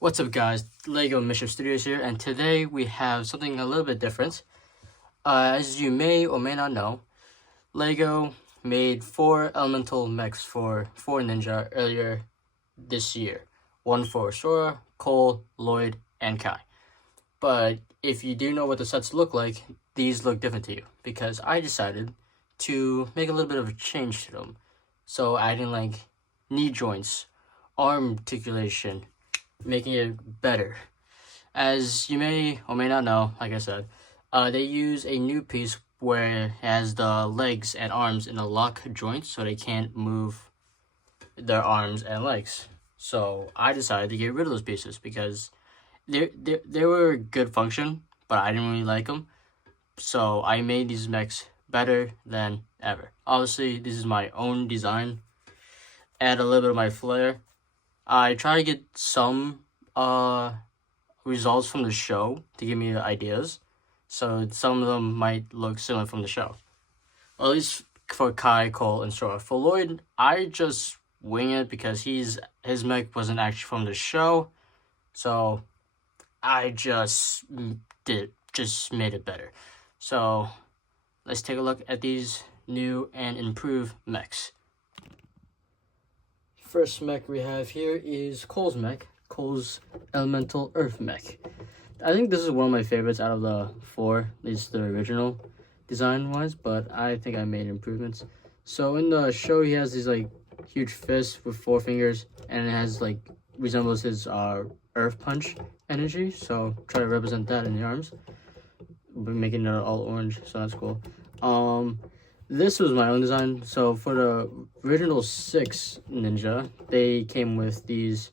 What's up, guys? Lego Mission Studios here, and today we have something a little bit different. As you may or may not know, Lego made 4 elemental mechs for 4 Ninja earlier this year. One for Sora, Cole, Lloyd, and Kai. But if you do know what the sets look like, these look different to you, because I decided to make a little bit of a change to them. So adding like knee joints, arm articulation, making it better. As you may or may not know, like I said, they use a new piece where it has the legs and arms in a lock joint so they can't move their arms and legs. So I decided to get rid of those pieces because they were good function, but I didn't really like them. So I made these mechs better than ever. Obviously, this is my own design. Add a little bit of my flair. I try to get some results from the show to give me ideas. So some of them might look similar from the show. Or at least for Kai, Cole, and Sora. For Lloyd, I just wing it because his mech wasn't actually from the show. So I just made it better. So let's take a look at these new and improved mechs. First mech we have here is Cole's mech, Cole's Elemental Earth mech. I think this is one of my favorites out of the 4, at least the original design wise, but I think I made improvements. So in the show, he has these like huge fists with 4 fingers, and it has like resembles his Earth Punch energy. So try to represent that in the arms, but making it all orange. So that's cool. This was my own design. So for the original 6 Ninja, they came with these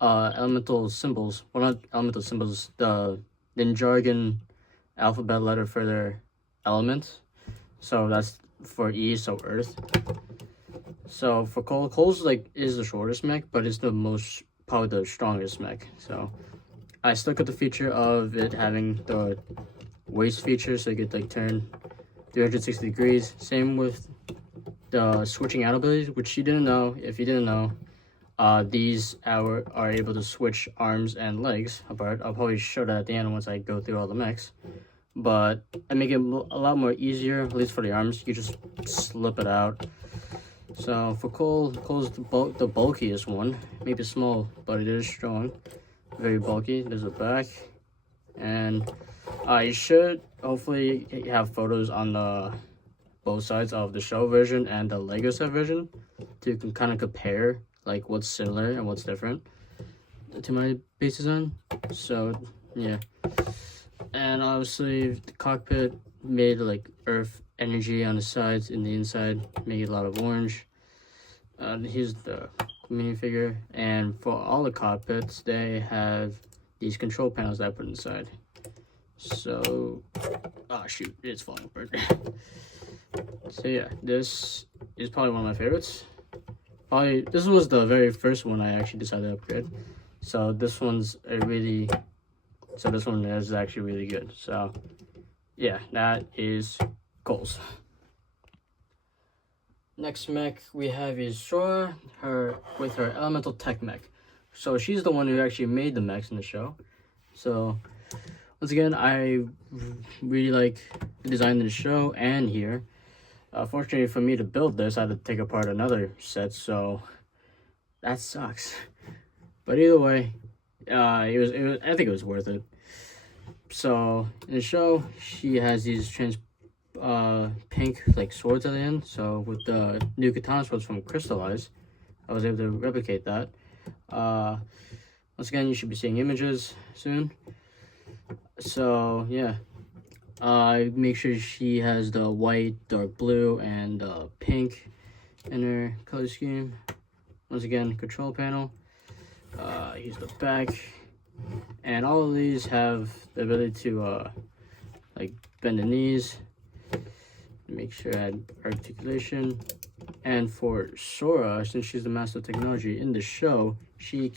elemental symbols. Well, not elemental symbols, the Ninjago alphabet letter for their element. So that's for E, so Earth. So for Cole's like is the shortest mech, but it's the most, probably the strongest mech. So I stuck with the feature of it having the waist feature, so you could like turn 360 degrees. Same with the switching out abilities, which you didn't know. If you didn't know, these are able to switch arms and legs apart. I'll probably show that at the end once I go through all the mechs. But I make it a lot more easier, at least for the arms. You just slip it out. So for Cole's the bulkiest one. Maybe small, but it is strong. Very bulky. There's a back. And you should hopefully have photos on the both sides of the show version and the Lego set version to kind of compare like what's similar and what's different to my base design. So yeah, and obviously the cockpit made like earth energy on the sides and the inside, make it a lot of orange. Here's the minifigure, and for all the cockpits they have these control panels that I put inside. So shoot, it's falling apart. So yeah, this is probably one of my favorites. Probably this was the very first one I actually decided to upgrade. So this one's this one is actually really good. So yeah, that is Cole's. Next mech we have is Sora, with her elemental tech mech. So she's the one who actually made the mechs in the show. So once again, I really like the design in the show and here. Fortunately for me to build this, I had to take apart another set, so that sucks. But either way, I think it was worth it. So in the show, she has these pink like swords at the end. So with the new katana swords from Crystallize, I was able to replicate that. Once again, you should be seeing images soon. So yeah, make sure she has the white, dark blue, and pink in her color scheme. Once again, control panel. Here's the back, and all of these have the ability to like bend the knees. Make sure I add articulation. And for Sora, since she's the master of technology in the show, she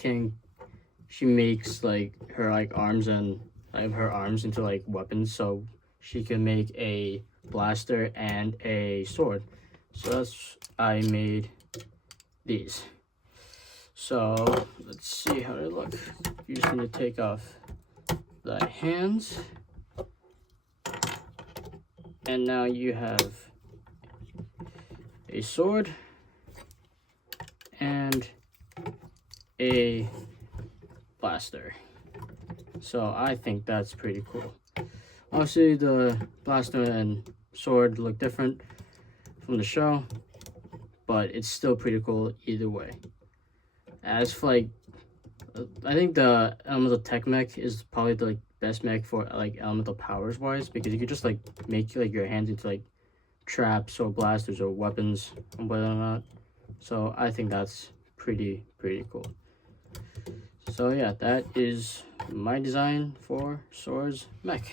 makes like her arms and her arms into like weapons, so she can make a blaster and a sword. So I made these. So let's see how they look. You going to take off the hands. And now you have a sword and a blaster. So I think that's pretty cool. Obviously the blaster and sword look different from the show, but it's still pretty cool either way. As for like, I think the elemental tech mech is probably the best mech for like elemental powers wise, because you could just like make like your hands into like traps or blasters or weapons and whatnot. So I think that's pretty cool. So yeah, that is my design for Sora's mech.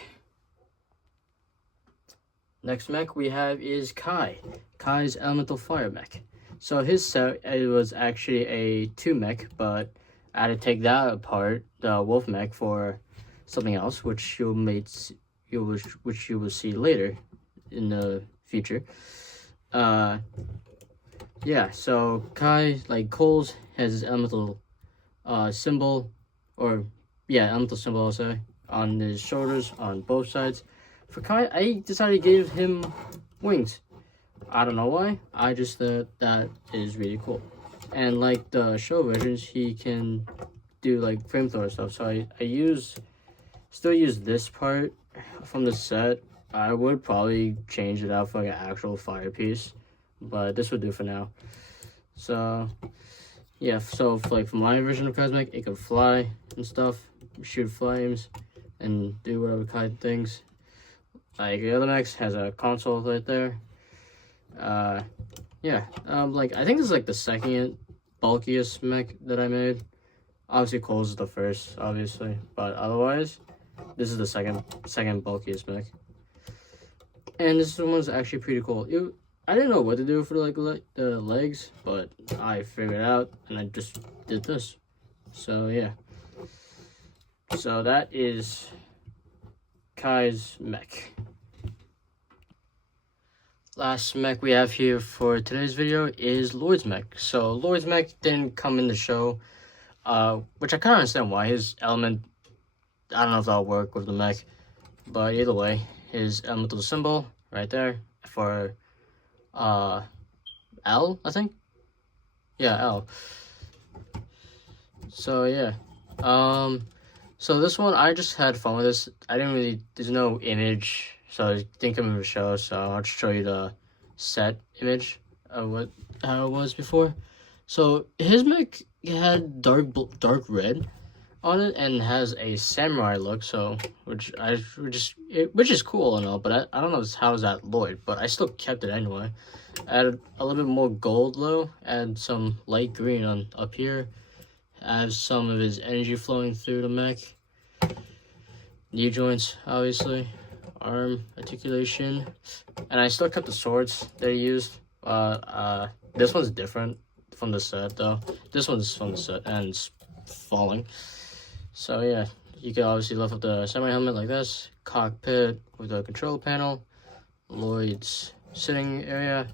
Next mech we have is Kai's elemental fire mech. So his set, it was actually a 2 mech, but I had to take that apart, the wolf mech, for something else, which you will see later in the future. Yeah, so Kai, like Cole's, has his elemental symbol, or yeah, elemental symbol I'll say, on his shoulders on both sides. For Kai, I decided to give him wings. I don't know why. I just thought that is really cool. And like the show versions, he can do like flamethrower stuff. So I still use this part from the set. I would probably change it out for like an actual fire piece, but this would do for now. So yeah, so for my version of Kai's mech, it could fly and stuff, shoot flames, and do whatever kind of things. Like the other mechs has a console right there. Yeah, like I think this is like the second bulkiest mech that I made. Obviously Cole's is the first, obviously, but otherwise this is the second bulkiest mech. And this one's actually pretty cool. I didn't know what to do for like the legs, but I figured it out and I just did this. So yeah, so that is Kai's mech. Last mech we have here for today's video is Lloyd's mech. So Lloyd's mech didn't come in the show, which I kind of understand why. His element, I don't know if that'll work with the mech, but either way, his elemental symbol right there for L, I think. Yeah, L. So yeah, so this one I just had fun with this. I didn't really, there's no image, so it didn't come in the show, so I'll just show you the set image of how it was before. So his mech had dark red on it and has a samurai look, so which is cool and all, but I don't know how is that Lloyd, but I still kept it anyway. Added a little bit more gold though, add some light green on up here, add some of his energy flowing through the mech, knee joints obviously, arm articulation, and I still kept the swords that he used. This one's different from the set though. This one's from the set and it's falling. So yeah, you can obviously lift up the samurai helmet like this, cockpit with a control panel, Lloyd's sitting area,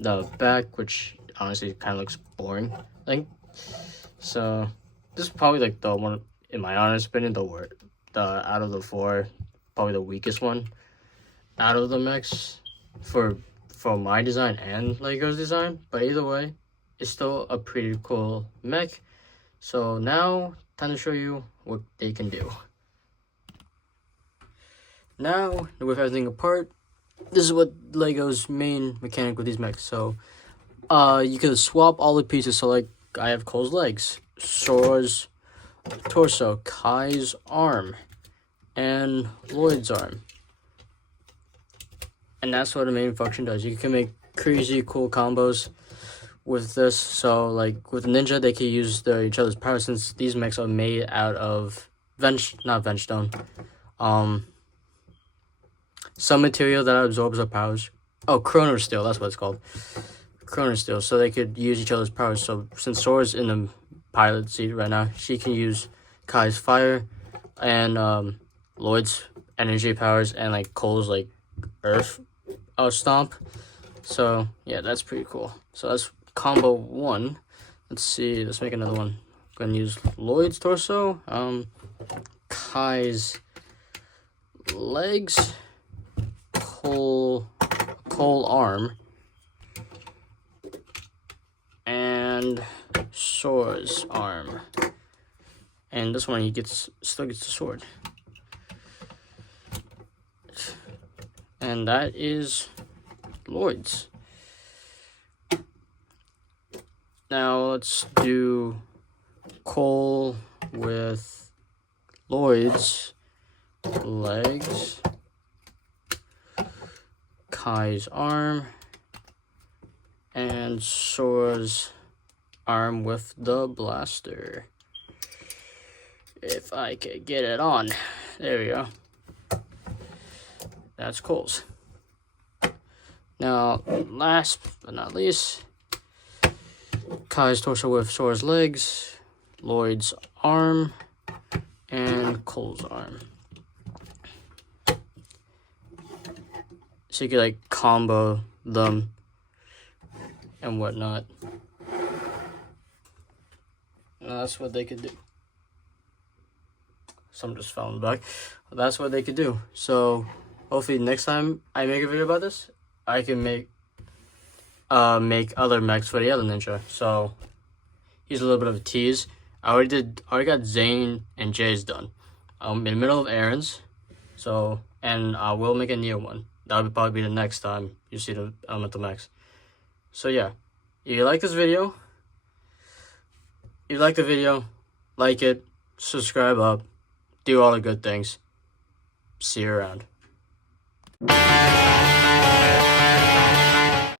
the back, which honestly kind of looks boring, I think. So this is probably like the one, in my honest opinion, the out of the 4, probably the weakest one out of the mechs for my design and Lego's design. But either way, it's still a pretty cool mech. So now, time to show you what they can do. Now, with everything apart, this is what Lego's main mechanic with these mechs. So, you can swap all the pieces. So, like, I have Cole's legs, Sora's torso, Kai's arm, and Lloyd's arm. And that's what the main function does. You can make crazy cool combos with this. So like with Ninja, they can use each other's power, since these mechs are made out of not some material that absorbs our powers. Oh, chrono steel, that's what it's called. Chrono steel. So they could use each other's powers. So since Sora's in the pilot seat right now, she can use Kai's fire and Lloyd's energy powers and like Cole's like earth stomp. So yeah, that's pretty cool. So that's combo 1. Let's see, let's make another one gonna use Lloyd's torso, Kai's legs, Cole arm, and Sora's arm. And this one he still gets the sword. And that is Lloyd's. Now let's do Cole with Lloyd's legs, Kai's arm, and Sora's arm with the blaster. If I could get it on. There we go. That's Cole's. Now, last but not least, Kai's torso with Sora's legs, Lloyd's arm, and Cole's arm. So you could like combo them and whatnot. And that's what they could do. Some just fell in the back. That's what they could do. So hopefully next time I make a video about this, I can make other mechs for the other ninja. So here's a little bit of a tease. I already got Zane and Jay's done. In the middle of Aaron's. So and I will make a new one. That would probably be the next time you see the elemental mechs. So yeah, if you like this video, like it, subscribe up, do all the good things. See you around.